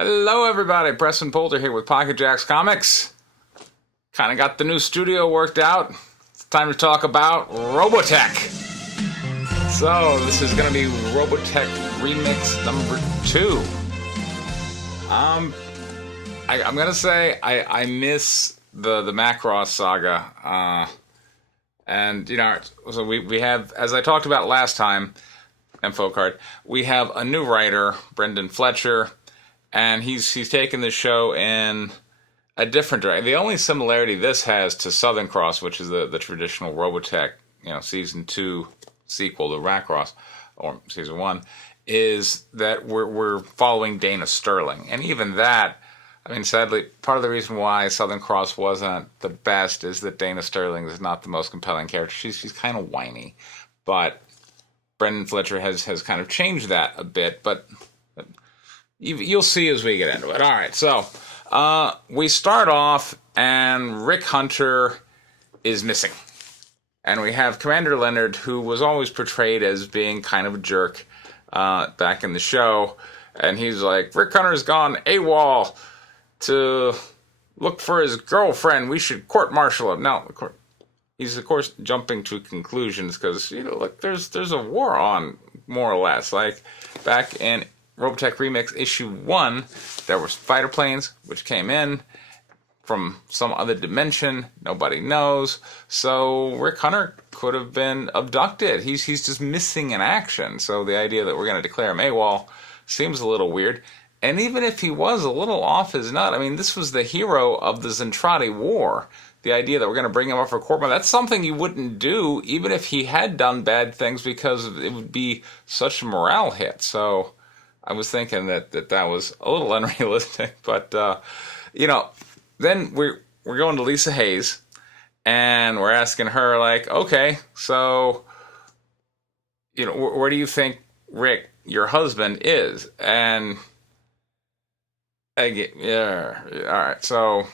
Hello everybody, Preston Poulter here with Pocket Jacks Comics. Kinda got the new studio worked out. It's time to talk about Robotech. So, this is gonna be Robotech Remix number 2. I'm gonna say I miss the Macross saga. And, so we have, as I talked about last time, info card, we have a new writer, Brendan Fletcher, and he's taken the show in a different direction. The only similarity this has to Southern Cross, which is the traditional Robotech, season 2 sequel to Macross, or season 1, is that we're following Dana Sterling. And even that, I mean, sadly, part of the reason why Southern Cross wasn't the best is that Dana Sterling is not the most compelling character. She's kind of whiny. But Brendan Fletcher has kind of changed that a bit, but you'll see as we get into it. All right, so we start off, and Rick Hunter is missing. And we have Commander Leonard, who was always portrayed as being kind of a jerk back in the show. And he's like, Rick Hunter's gone AWOL to look for his girlfriend. We should court-martial him. Now, he's, of course, jumping to conclusions because, look, there's a war on, more or less. Like, back in Robotech Remix issue 1, there were fighter planes which came in from some other dimension. Nobody knows. So Rick Hunter could have been abducted. He's just missing in action. So the idea that we're going to declare him AWOL seems a little weird. And even if he was a little off his nut, I mean, this was the hero of the Zentradi War. The idea that we're going to bring him up for court, that's something you wouldn't do even if he had done bad things, because it would be such a morale hit. So I was thinking that was a little unrealistic, but then we're going to Lisa Hayes, and we're asking her, like, okay, so where do you think Rick, your husband, is? And yeah, all right, so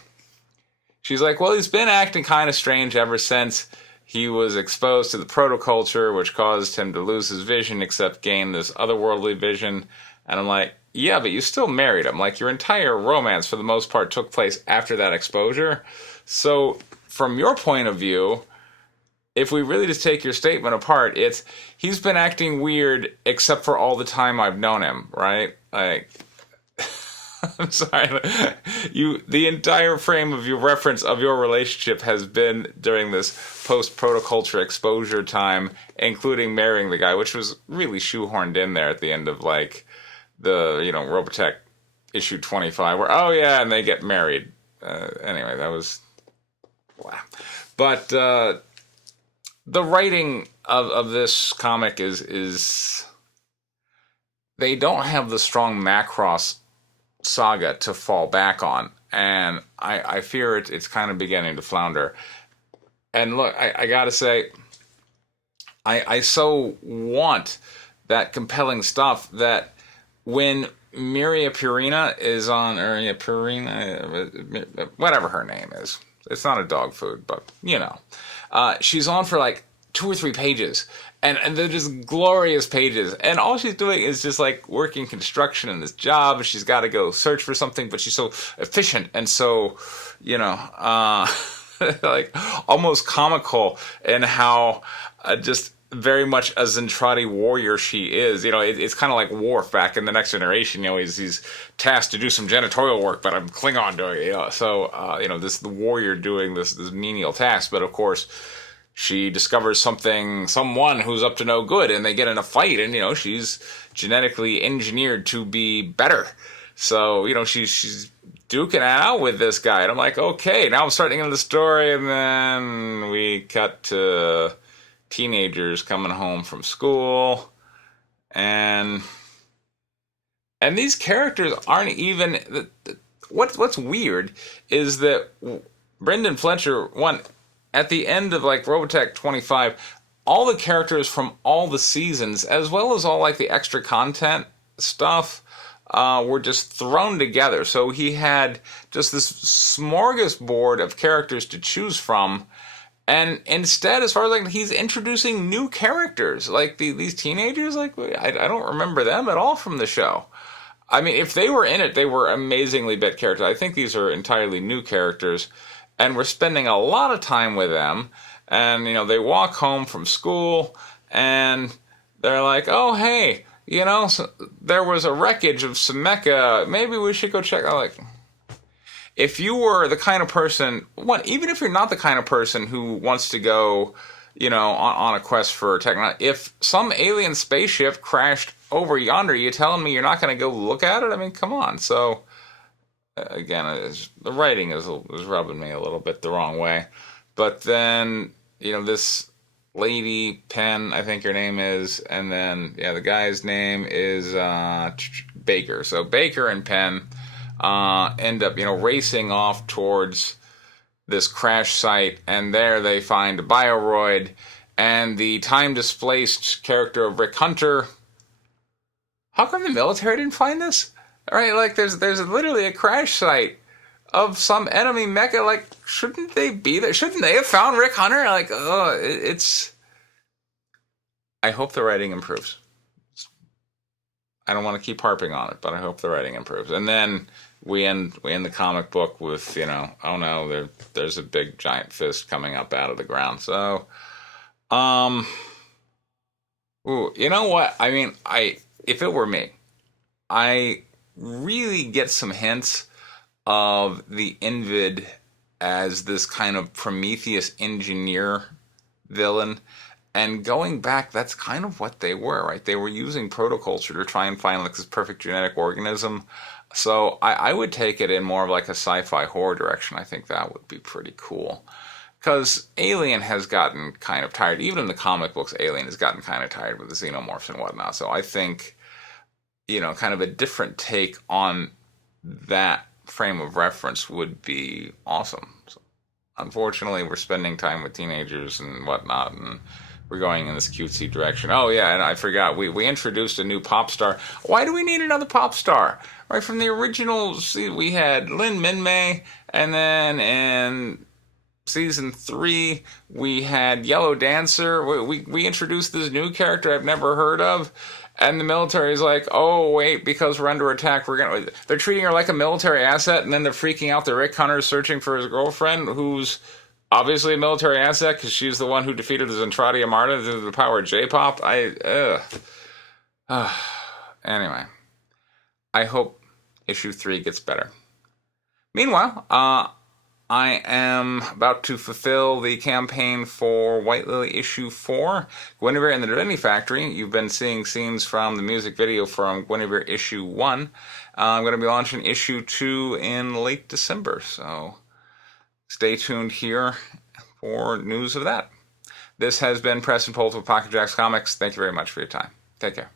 she's like, well, he's been acting kind of strange ever since he was exposed to the Protoculture, which caused him to lose his vision, except gain this otherworldly vision. And I'm like, yeah, but you still married him. Like, your entire romance, for the most part, took place after that exposure. So, from your point of view, if we really just take your statement apart, it's, he's been acting weird except for all the time I've known him, right? Like, I'm sorry. The entire frame of your reference of your relationship has been during this post-Protoculture exposure time, including marrying the guy, which was really shoehorned in there at the end of, like, the, Robotech issue 25, where, oh yeah, and they get married. Anyway, that was, wow. But the writing of this comic is they don't have the strong Macross saga to fall back on, and I fear it's kind of beginning to flounder. And look, I gotta say, I so want that compelling stuff that when Miria Purina is on, or Purina, whatever her name is, it's not a dog food, but she's on for like 2 or 3 pages, and they're just glorious pages, and all she's doing is just like working construction in this job. She's got to go search for something, but she's so efficient and so like almost comical in how just very much a Zentradi warrior she is. It's kind of like Worf back in The Next Generation. He's tasked to do some janitorial work, but I'm Klingon doing it. So the warrior doing this menial task, but of course she discovers someone who's up to no good, and they get in a fight, and she's genetically engineered to be better. So she's duking it out with this guy, and I'm like, okay, now I'm starting into the story, and then we cut to teenagers coming home from school, and these characters aren't even. What's weird is that Brendan Fletcher, at the end of like Robotech 25, all the characters from all the seasons, as well as all like the extra content stuff, were just thrown together. So he had just this smorgasbord of characters to choose from. And instead, as far as like, he's introducing new characters, like these teenagers. Like, I don't remember them at all from the show. I mean, if they were in it, they were amazingly bit characters. I think these are entirely new characters, and we're spending a lot of time with them. And they walk home from school, and they're like, "Oh, hey, so there was a wreckage of some mecha. Maybe we should go check." I'm like, if you were the kind of person, even if you're not the kind of person who wants to go, on a quest for technology, if some alien spaceship crashed over yonder, you telling me you're not going to go look at it? I mean, come on. So, again, the writing is rubbing me a little bit the wrong way. But then, this lady, Penn, I think her name is, and then, the guy's name is Baker. So Baker and Penn end up, racing off towards this crash site, and there they find a bioroid, and the time-displaced character of Rick Hunter. How come the military didn't find this? All right, like, there's literally a crash site of some enemy mecha. Like, shouldn't they be there? Shouldn't they have found Rick Hunter? Like, it's... I hope the writing improves. I don't want to keep harping on it, but I hope the writing improves. And then we end the comic book with, oh no, there's a big giant fist coming up out of the ground. So, you know what? I mean, if it were me, I really get some hints of the Invid as this kind of Prometheus engineer villain. And going back, that's kind of what they were, right? They were using protoculture to try and find like this perfect genetic organism. So I would take it in more of like a sci-fi horror direction. I think that would be pretty cool. Because Alien has gotten kind of tired. Even in the comic books, Alien has gotten kind of tired with the xenomorphs and whatnot. So I think, kind of a different take on that frame of reference would be awesome. So, unfortunately, we're spending time with teenagers and whatnot, and we're going in this cutesy direction. Oh yeah, and I forgot, we introduced a new pop star. Why do we need another pop star? Right, from the original, we had Lin Minmay, and then in season 3 we had Yellow Dancer. We introduced this new character I've never heard of, and the military's like, oh wait, because we're under attack, they're treating her like a military asset, and then they're freaking out that Rick Hunter's searching for his girlfriend, who's obviously a military asset because she's the one who defeated the Zentradia Marta through the power of J-pop. Anyway, I hope issue 3 gets better. Meanwhile, I am about to fulfill the campaign for White Lily issue 4, Guinevere and the Divinity Factory. You've been seeing scenes from the music video from Guinevere issue 1. I'm going to be launching issue 2 in late December, so stay tuned here for news of that. This has been Preston Polt with Pocket Jacks Comics. Thank you very much for your time. Take care.